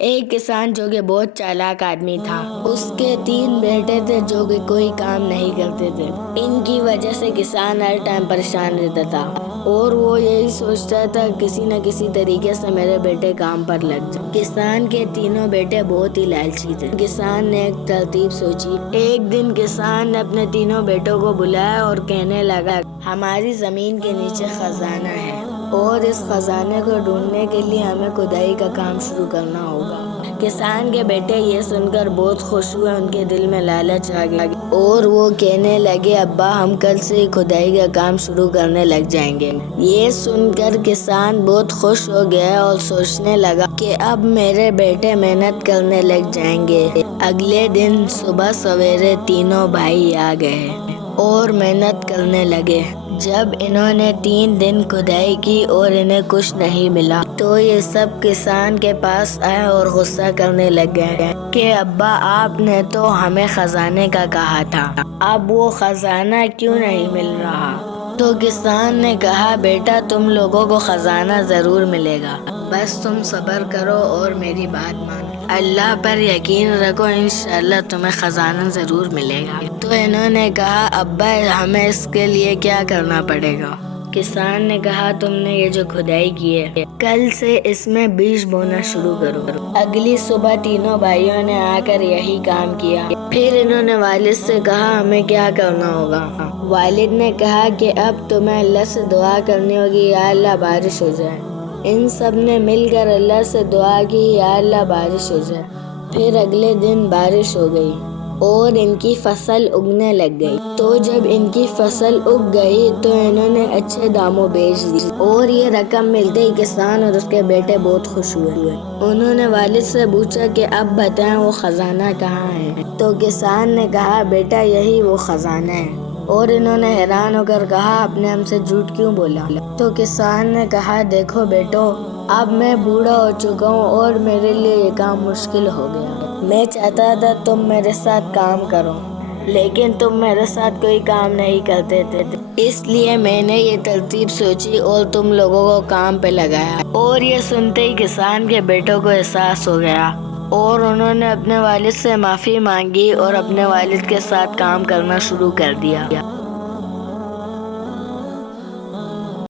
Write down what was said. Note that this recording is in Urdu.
ایک کسان جو کہ بہت چالاک آدمی تھا، اس کے 3 بیٹے تھے جو کہ کوئی کام نہیں کرتے تھے۔ ان کی وجہ سے کسان ہر ٹائم پریشان رہتا تھا اور وہ یہی سوچتا تھا کسی نہ کسی طریقے سے میرے بیٹے کام پر لگ جائے۔ کسان کے تینوں بیٹے بہت ہی لالچی تھے۔ کسان نے ایک ترتیب سوچی۔ ایک دن کسان نے اپنے تینوں بیٹوں کو بلایا اور کہنے لگا، ہماری زمین کے نیچے خزانہ ہے اور اس خزانے کو ڈھونڈنے کے لیے ہمیں کھدائی کا کام شروع کرنا ہوگا۔ کسان کے بیٹے یہ سن کر بہت خوش ہوئے، ان کے دل میں لالچ آ گئی اور وہ کہنے لگے، ابا ہم کل سے ہی کھدائی کا کام شروع کرنے لگ جائیں گے۔ یہ سن کر کسان بہت خوش ہو گیا اور سوچنے لگا کہ اب میرے بیٹے محنت کرنے لگ جائیں گے۔ اگلے دن صبح سویرے تینوں بھائی آ گئے اور محنت کرنے لگے۔ جب انہوں نے 3 دن کھدائی کی اور انہیں کچھ نہیں ملا تو یہ سب کسان کے پاس آئے اور غصہ کرنے لگ گئے کہ ابا آپ نے تو ہمیں خزانے کا کہا تھا، اب وہ خزانہ کیوں نہیں مل رہا؟ تو کسان نے کہا، بیٹا تم لوگوں کو خزانہ ضرور ملے گا، بس تم صبر کرو اور میری بات مانو، اللہ پر یقین رکھو، انشاءاللہ تمہیں خزانہ ضرور ملے گا۔ تو انہوں نے کہا، ابا ہمیں اس کے لیے کیا کرنا پڑے گا؟ کسان نے کہا، تم نے یہ جو کھدائی کی ہے کل سے اس میں بیج بونا شروع کرو۔ اگلی صبح تینوں بھائیوں نے آ کر یہی کام کیا۔ پھر انہوں نے والد سے کہا، ہمیں کیا کرنا ہوگا؟ والد نے کہا کہ اب تمہیں اللہ سے دعا کرنی ہوگی، یا اللہ بارش ہو جائے۔ ان سب نے مل کر اللہ سے دعا کی، یا اللہ بارش ہو جائے۔ پھر اگلے دن بارش ہو گئی اور ان کی فصل اگنے لگ گئی۔ تو جب ان کی فصل اگ گئی تو انہوں نے اچھے داموں بیچ دی اور یہ رقم ملتے ہی کسان اور اس کے بیٹے بہت خوش ہوئے۔ انہوں نے والد سے پوچھا کہ اب بتائیں وہ خزانہ کہاں ہے؟ تو کسان نے کہا، بیٹا یہی وہ خزانہ ہے۔ اور انہوں نے حیران ہو کر کہا، آپ نے ہم سے جھوٹ کیوں بولا؟ تو کسان نے کہا، دیکھو بیٹو، اب میں بوڑھا ہو چکا ہوں اور میرے لیے یہ کام مشکل ہو گیا۔ میں چاہتا تھا تم میرے ساتھ کام کرو، لیکن تم میرے ساتھ کوئی کام نہیں کرتے تھے، اس لیے میں نے یہ ترتیب سوچی اور تم لوگوں کو کام پہ لگایا۔ اور یہ سنتے ہی کسان کے بیٹوں کو احساس ہو گیا اور انہوں نے اپنے والد سے معافی مانگی اور اپنے والد کے ساتھ کام کرنا شروع کر دیا۔